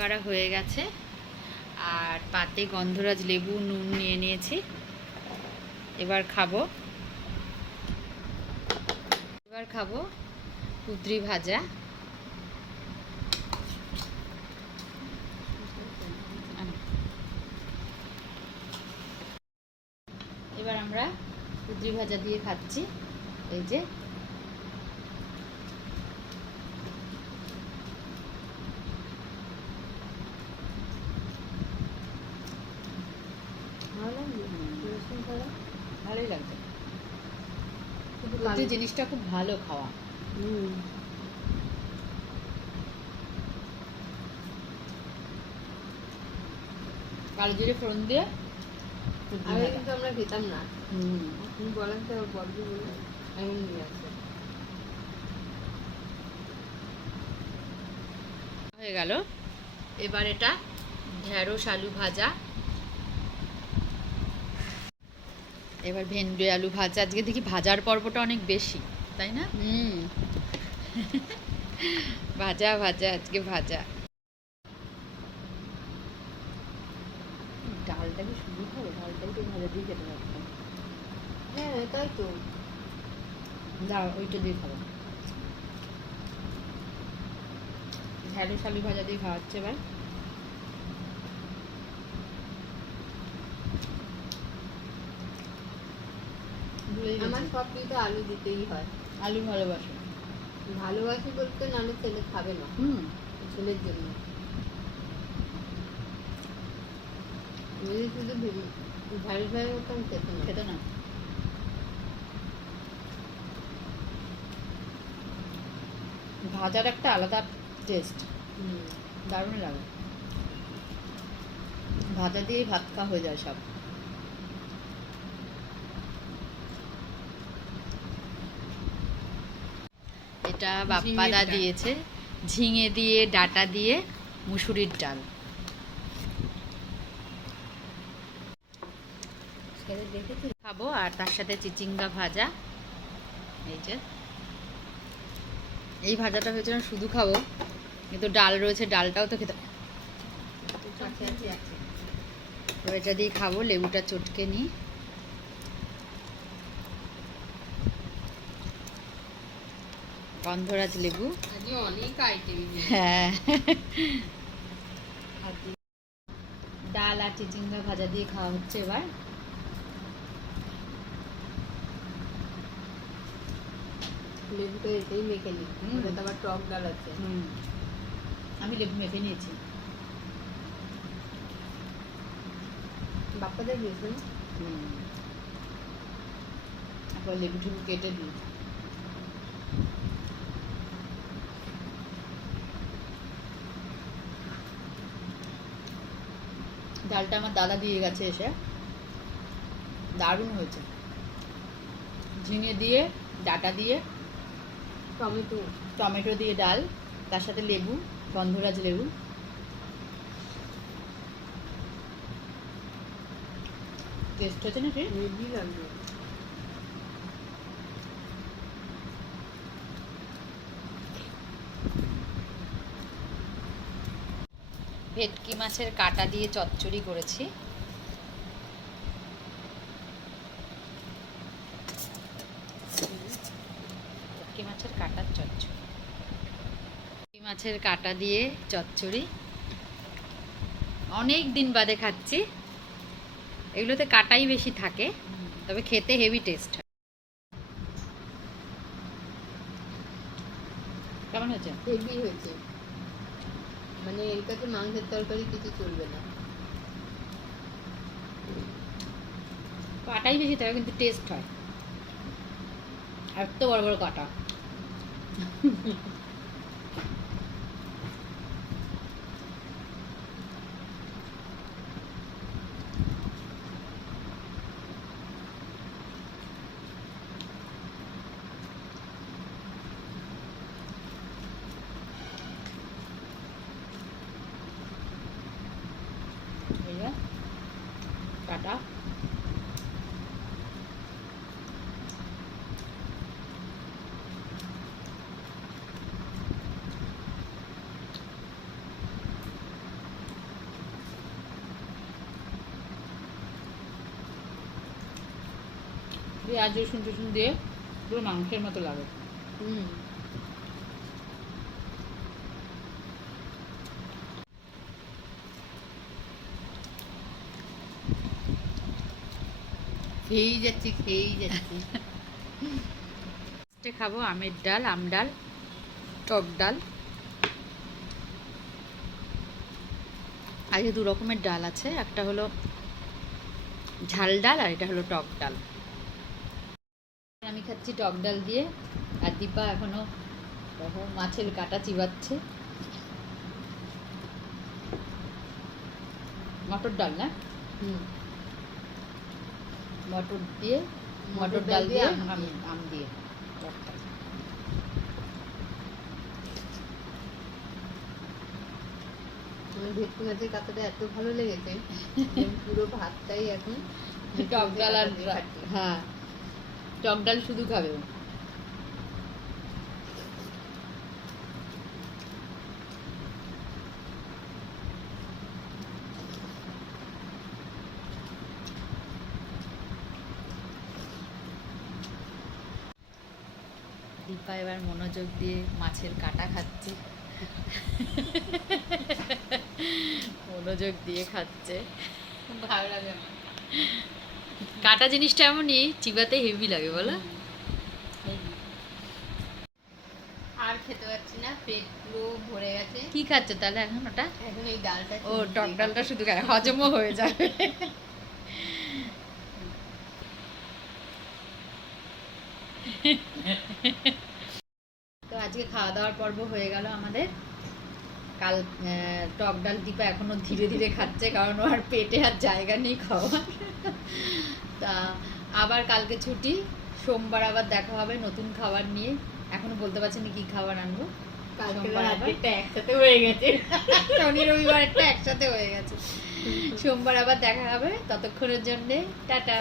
বাড়া হয়ে গেছে, আর পাতে গন্ধরাজ লেবু নুন নিয়ে নিয়েছি। এবার খাবো কুঁদরি ভাজা। এবার আমরা কুঁদরি ভাজা দিয়ে খাচ্ছি। এই যে ভালোই লাগছে, কুঁদরি জিনিসটা খুব ভালো খাওয়া। কালো জিরে ফোড়ন দিয়ে আগে কিন্তু আমরা খেতাম না। তুমি বলেন তো বড় বলে এমন নিয়ে আসে হয়ে গেল। এবার এটা ঢেঁড়স আলু ভাজা, এবার ভেন্ডি আলু ভাজা। আজকে দেখি ভাজার পর্বটা অনেক বেশি, তাই না? ভাজা ভাজা, আজকে ভাজা। ডালটা কি শুধু খাবো? ডালটা একটু ভাজা দিয়ে খেতে পারতাম। হ্যাঁ তাই তো, দাও ওইটা দিয়ে খাবো। ঢেঁড়স আলু ভাজা দিয়ে খাওয়াচ্ছে এবার। আমার সব কিন্তু আলু দিতেই হয়। আলু ভালোবাসো? ভালোবাসি বলতে নাহলে ছেলে খাবে না, ছেলের জন্য। শুধু ঝাড়ি ঝাড়ি মতন খেতে না। ভাজার একটা আলাদা টেস্ট, দারুণ লাগে। ভাজা দিয়েই ভাত খাওয়া হয়ে যায় সব। এটা বাপ্পাদা দিয়েছে, ঝিঙে দিয়ে ডাটা দিয়ে মুসুরির ডাল। খাবো, আর তার সাথে চিচিঙ্গা ভাজা। এই যে এই ভাজাটা ভেবেছিলাম শুধু খাবো, কিন্তু ডাল রয়েছে, ডালটাও তো খেতে। এটা দিয়ে খাবো, লেবুটা চটকে নিই। গন্ধরাজ লেবু। অনেক আইটেম। হ্যাঁ, ডাল আর চিচিঙ্গা ভাজা দিয়ে খাওয়া হচ্ছে এবার। লেবুটা এটাই মেখে নিই, আবার টক ডাল আছে। আমি লেবু মেখে নিয়েছি। বাপ্পাদের দিয়েছেন, তারপর লেবু টেবু কেটে দিই। ডালটা আমার দাদা দিয়ে গেছে এসে, দারুণ হয়েছে। ঝিঙে দিয়ে ডাটা দিয়ে টমেটো দিয়ে ডাল, তার সাথে লেবু, গন্ধরাজ লেবু। টেস্ট হচ্ছে না? হেভি লাগবে। ভেটকি মাছের কাঁটা দিয়ে চচ্চড়ি করেছি। ভেটকি মাছের কাঁটার চচ্চড়ি, ভেটকি মাছের কাঁটা দিয়ে চচ্চড়ি অনেক দিন বাদে খাচ্ছি। এগুলোতে কাঁটাই বেশি থাকে, তবে খেতে হেভি টেস্ট হয়। কেমন হয়েছে? হেভি হয়েছে, মানে এর কাছে মাংসের তরকারি কিছু চলবে না। কাঁটাই বেশি থাকে কিন্তু টেস্ট হয়। আর তো বড় বড় কাঁটা। কাটা পেঁয়াজ রসুন টসুন দিয়ে পুরো মাংসের মতো লাগে। হুম। খেয়েই যাচ্ছি। খাবো আমের ডাল, আম ডাল, টক ডাল। আজকে 2 রকমের ডাল আছে, একটা হলো ঝাল ডাল আর এটা হলো টক ডাল। আমি খাচ্ছি টক ডাল দিয়ে, আর দীপা এখনো দেখো মাছের কাঁটা চিবাচ্ছে। মটর ডাল না? হুম। মটর ডাল দিয়ে আম দিয়ে। আমার ভেটকি মাছের কাঁটাটা এত ভালো লেগেছে পুরো ভাতটাই এখন টক ডাল আর হ্যাঁ, টক ডাল শুধু খাবে। দীপা এবার মনোযোগ দিয়ে মাছের কাঁটা খাচ্ছে, মনোযোগ দিয়ে খাচ্ছে। খুব ভালো লাগে আমার। কাঁটা জিনিসটা এমনই চিবাতে হেভি লাগে বলো। আর খেতে পারছি না, পেট পুরো ভরে গেছে। কি খাচ্ছ তাহলে এখন ওটা? এখন এই ডালটা ও টক ডালটা শুধু খায়, হজমও হয়ে যাবে। তো আজকে খাওয়া দাওয়ার পর্ব হয়ে গেল আমাদের। কাল টক ডাল দীপা এখনো ধীরে ধীরে খাচ্ছে, কারণ ওর পেটে আর জায়গা নেই খাওয়ার। তা আবার কালকে ছুটি, সোমবার আবার দেখা হবে নতুন খাবার নিয়ে। এখনো বলতে পারছি না কি খাবার আনবো। একসাথে হয়ে গেছে, শনি রবিবার একটা একসাথে হয়ে গেছে। সোমবার আবার দেখা হবে, ততক্ষণের জন্যে টাটা।